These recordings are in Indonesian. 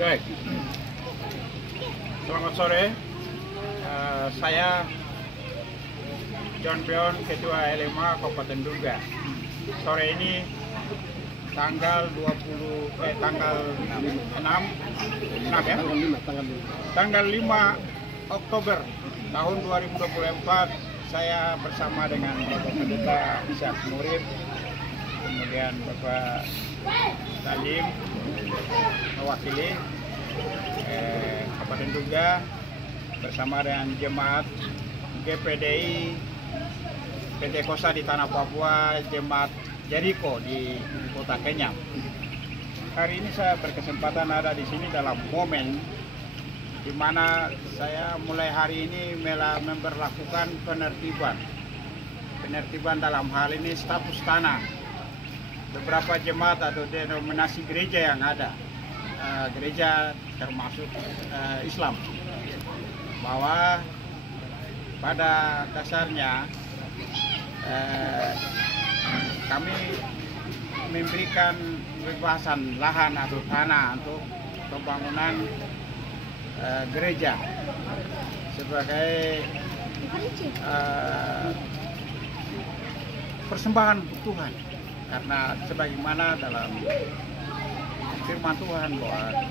Baik, selamat sore. Saya John Pion, Ketua LMA Kabupaten Duga. Sore ini tanggal 5 Oktober tahun 2024, saya bersama dengan Bapak Pendeta Ishak Murib, kemudian Bapak Salim mewakili Kabupaten Duga, bersama dengan jemaat GPDI PT Kosa di Tanah Papua, jemaat Jericho di Kota Kenyam. Hari ini saya berkesempatan ada di sini dalam momen di mana saya mulai hari ini memberlakukan penertiban dalam hal ini status tanah beberapa jemaat atau denominasi gereja yang ada, gereja termasuk Islam, bahwa pada dasarnya kami memberikan bebasan lahan atau tanah untuk pembangunan gereja sebagai persembahan untuk Tuhan, karena sebagaimana dalam firman Tuhan bahwa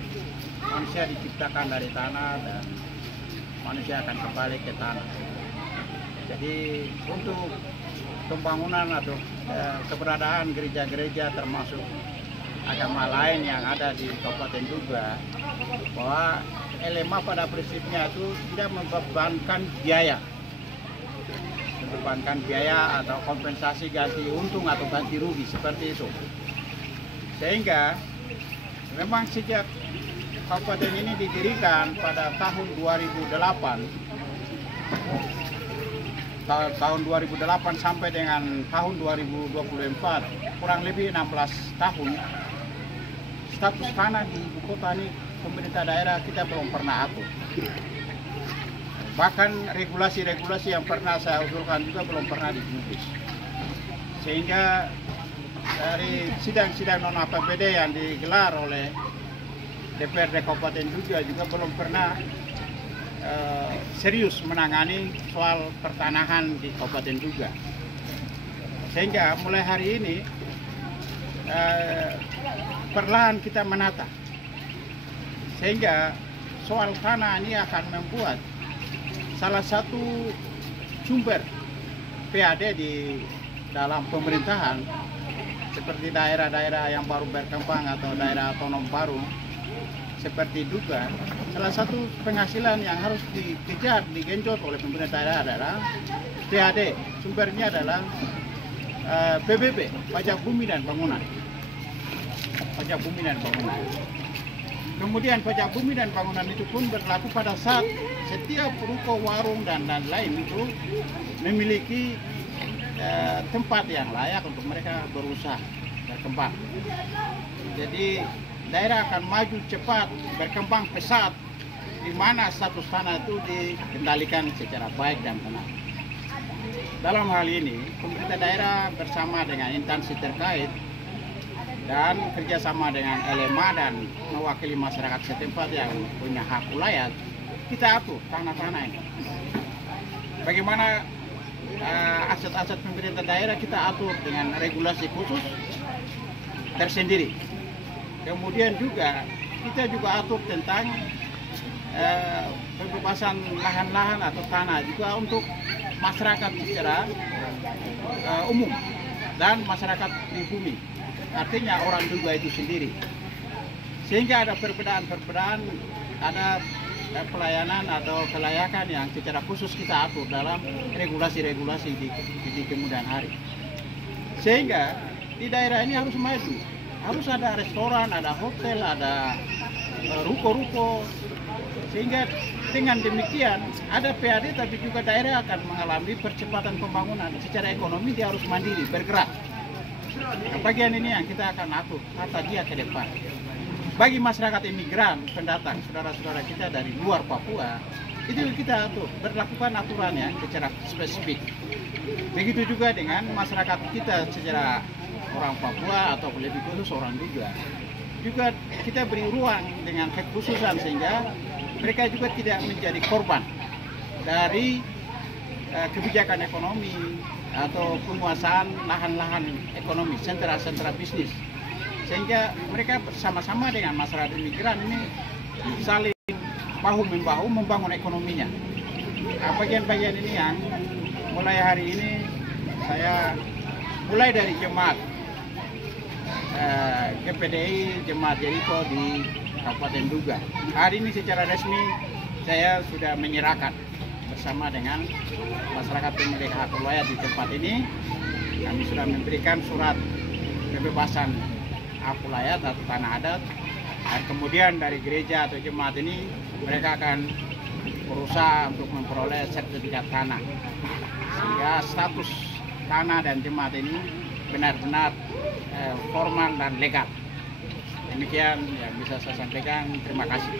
manusia diciptakan dari tanah dan manusia akan kembali ke tanah. Jadi untuk pembangunan atau keberadaan gereja-gereja termasuk agama lain yang ada di Kabupaten Duga, bahwa LMA pada prinsipnya itu tidak membebankan biaya atau kompensasi ganti untung atau ganti rugi seperti itu. Sehingga memang sejak kabupaten ini didirikan pada tahun 2008 sampai dengan tahun 2024, kurang lebih 16 tahun, status tanah di ibu kota ini pemerintah daerah kita belum pernah atur. Bahkan regulasi-regulasi yang pernah saya usulkan juga belum pernah dipublis. Sehingga dari sidang-sidang non-APBD yang digelar oleh DPRD Kabupaten Duga juga belum pernah serius menangani soal pertanahan di Kabupaten Duga. Sehingga mulai hari ini perlahan kita menata, sehingga soal tanah ini akan membuat salah satu sumber PAD di dalam pemerintahan, seperti daerah-daerah yang baru berkembang atau daerah otonom baru seperti Duga. Salah satu penghasilan yang harus dikejar, digenjot oleh pemerintah daerah adalah PAD. Sumbernya adalah PBB, pajak bumi dan bangunan. Kemudian pajak bumi dan bangunan itu pun berlaku pada saat setiap ruko, warung dan lain itu memiliki tempat yang layak untuk mereka berusaha berkembang. Jadi daerah akan maju cepat, berkembang pesat, di mana status tanah itu dikendalikan secara baik dan benar. Dalam hal ini, pemerintah daerah bersama dengan instansi terkait dan kerjasama dengan LMA dan mewakili masyarakat setempat yang punya hak ulayat, kita atur tanah-tanah ini. Bagaimana aset-aset pemerintah daerah kita atur dengan regulasi khusus tersendiri. Kemudian juga kita juga atur tentang pembebasan lahan-lahan atau tanah juga untuk masyarakat secara umum dan masyarakat pribumi, artinya orang Duga itu sendiri. Sehingga ada perbedaan, ada pelayanan atau kelayakan yang secara khusus kita atur dalam regulasi-regulasi di kemudian hari. Sehingga di daerah ini harus maju. Harus ada restoran, ada hotel, ada ruko-ruko. Sehingga dengan demikian ada PAD, tapi juga daerah akan mengalami percepatan pembangunan. Secara ekonomi dia harus mandiri, bergerak. Bagian ini yang kita akan atur tata dia ke depan. Bagi masyarakat imigran, pendatang, saudara-saudara kita dari luar Papua, itu kita atur, berlakukan aturannya secara spesifik. Begitu juga dengan masyarakat kita secara orang Papua atau lebih khusus orang Duga. juga kita beri ruang dengan kekhususan sehingga mereka juga tidak menjadi korban dari kebijakan ekonomi atau penguasaan lahan-lahan ekonomi, sentra-sentra bisnis. Sehingga mereka bersama-sama dengan masyarakat imigran ini saling bahu-membahu membangun ekonominya. Nah, bagian-bagian ini yang mulai hari ini saya mulai dari jemaat GPDI Jemaat Jeriko di Kabupaten Duga. Hari ini secara resmi saya sudah menyerahkan bersama dengan masyarakat pemilik hak wilayah di tempat ini. Kami sudah memberikan surat kebebasan hak wilayah atau tanah adat. Dan kemudian dari gereja atau jemaat ini mereka akan berusaha untuk memperoleh sertifikat tanah. Sehingga status tanah dan jemaat ini benar-benar formal dan legal. Demikian yang bisa saya sampaikan. Terima kasih.